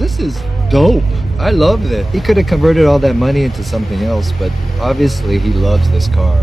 This is dope. I love it. He could have converted all that money into something else, but obviously he loves this car.